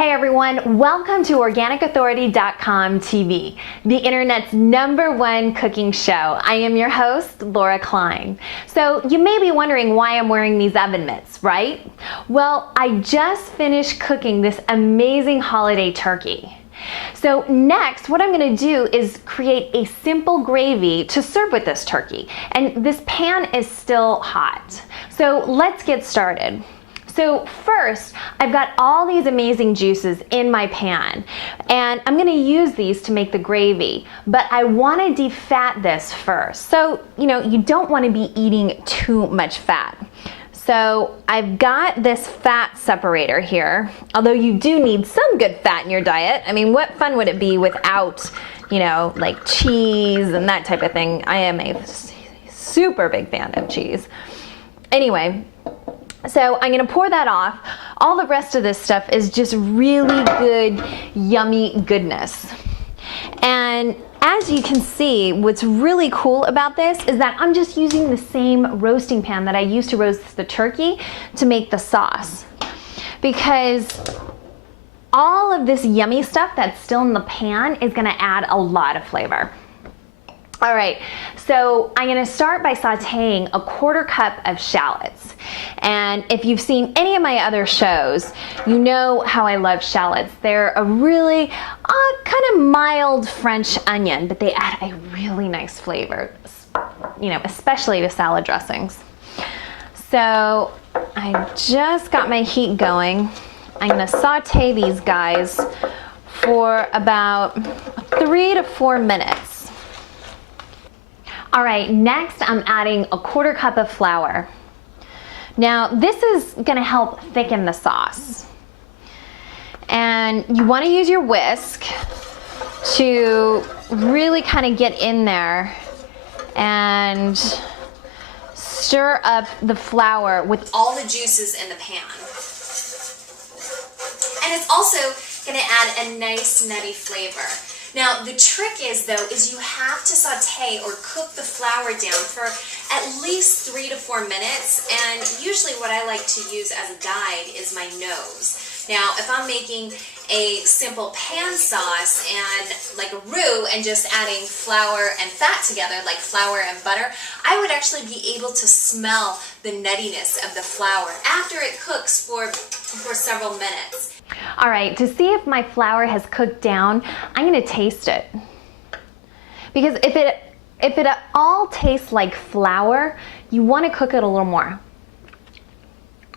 Hey everyone, welcome to OrganicAuthority.com TV, the internet's #1 cooking show. I am your host, Laura Klein. So you may be wondering why I'm wearing these oven mitts, right? Well, I just finished cooking this amazing holiday turkey. So next, what I'm going to do is create a simple gravy to serve with this turkey. And this pan is still hot. So let's get started. So first, I've got all these amazing juices in my pan, and I'm gonna use these to make the gravy, but I wanna defat this first. So, you don't wanna be eating too much fat. So I've got this fat separator here, although you do need some good fat in your diet. I mean, what fun would it be without, like cheese and that type of thing? I am a super big fan of cheese. Anyway, so I'm gonna pour that off. All the rest of this stuff is just really good, yummy goodness. And as you can see, what's really cool about this is that I'm just using the same roasting pan that I used to roast the turkey to make the sauce. Because all of this yummy stuff that's still in the pan is gonna add a lot of flavor. All right, so I'm gonna start by sauteing a 1/4 cup of shallots. And if you've seen any of my other shows, you know how I love shallots. They're a really kind of mild French onion, but they add a really nice flavor, especially to salad dressings. So I just got my heat going. I'm gonna saute these guys for about 3 to 4 minutes. All right, next I'm adding a 1/4 cup of flour. Now this is gonna help thicken the sauce. And you wanna use your whisk to really kind of get in there and stir up the flour with all the juices in the pan. And it's also gonna add a nice nutty flavor. Now, the trick is you have to saute or cook the flour down for at least 3 to 4 minutes, and usually what I like to use as a guide is my nose. Now, if I'm making a simple pan sauce and like a roux and just adding flour and fat together, like flour and butter, I would actually be able to smell the nuttiness of the flour after it cooks for several minutes. All right, to see if my flour has cooked down, I'm gonna taste it. Because if it all tastes like flour, you wanna cook it a little more.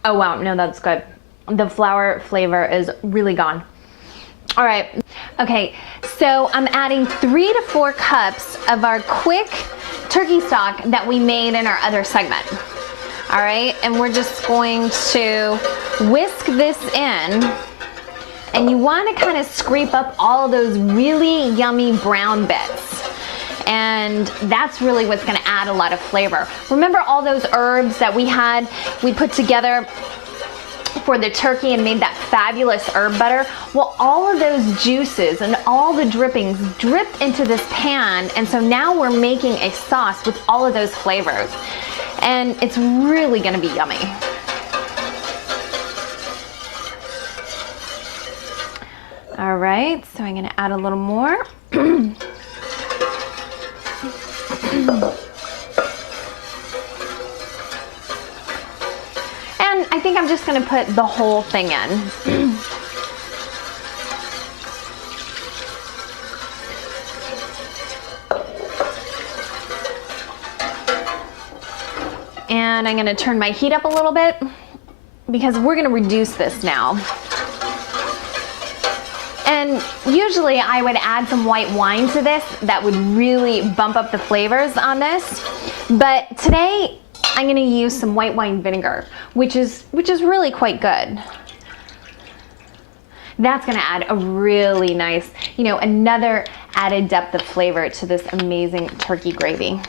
Oh wow, no, that's good. The flour flavor is really gone. All right, okay, so I'm adding 3 to 4 cups of our quick turkey stock that we made in our other segment. All right, and we're just going to whisk this in. And you want to kind of scrape up all of those really yummy brown bits. And that's really what's going to add a lot of flavor. Remember all those herbs that we put together for the turkey and made that fabulous herb butter? Well, all of those juices and all the drippings dripped into this pan. And so now we're making a sauce with all of those flavors. And it's really going to be yummy. All right, so I'm gonna add a little more. And I think I'm just gonna put the whole thing in. And I'm gonna turn my heat up a little bit because we're gonna reduce this now. And usually I would add some white wine to this. That would really bump up the flavors on this. But today I'm gonna use some white wine vinegar, which is really quite good. That's gonna add a really nice, another added depth of flavor to this amazing turkey gravy.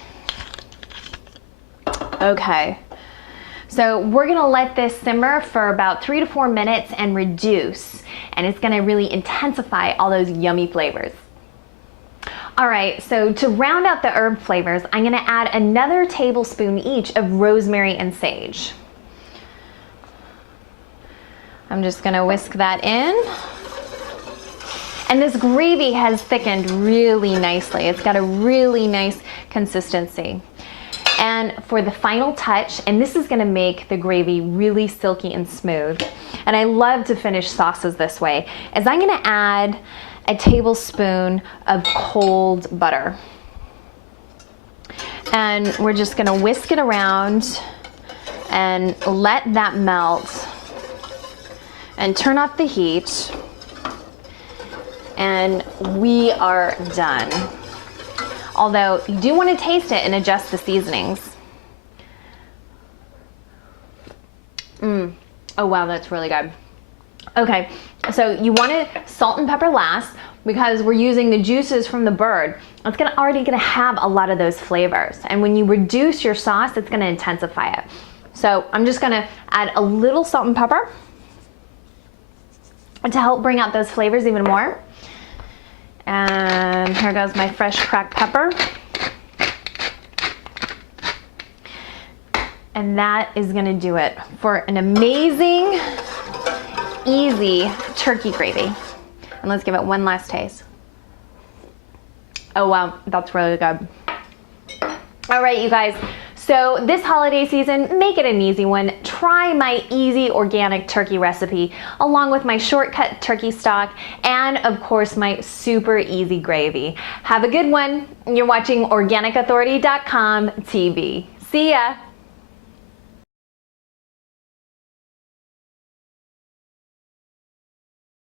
Okay. So we're gonna let this simmer for about 3 to 4 minutes and reduce, and it's gonna really intensify all those yummy flavors. All right, so to round out the herb flavors, I'm gonna add another tablespoon each of rosemary and sage. I'm just gonna whisk that in. And this gravy has thickened really nicely. It's got a really nice consistency. And for the final touch, and this is gonna make the gravy really silky and smooth, and I love to finish sauces this way, is I'm gonna add a tablespoon of cold butter. And we're just gonna whisk it around and let that melt and turn off the heat. And we are done. Although you do want to taste it and adjust the seasonings. Oh wow, that's really good. Okay, so you want to salt and pepper last because we're using the juices from the bird. It's already gonna have a lot of those flavors. And when you reduce your sauce, it's gonna intensify it. So I'm just gonna add a little salt and pepper to help bring out those flavors even more. And here goes my fresh cracked pepper. And that is gonna do it for an amazing, easy turkey gravy. And let's give it one last taste. Oh wow, that's really good. All right, you guys. So this holiday season, make it an easy one. Try my easy organic turkey recipe along with my shortcut turkey stock and of course my super easy gravy. Have a good one. You're watching OrganicAuthority.com TV. See ya.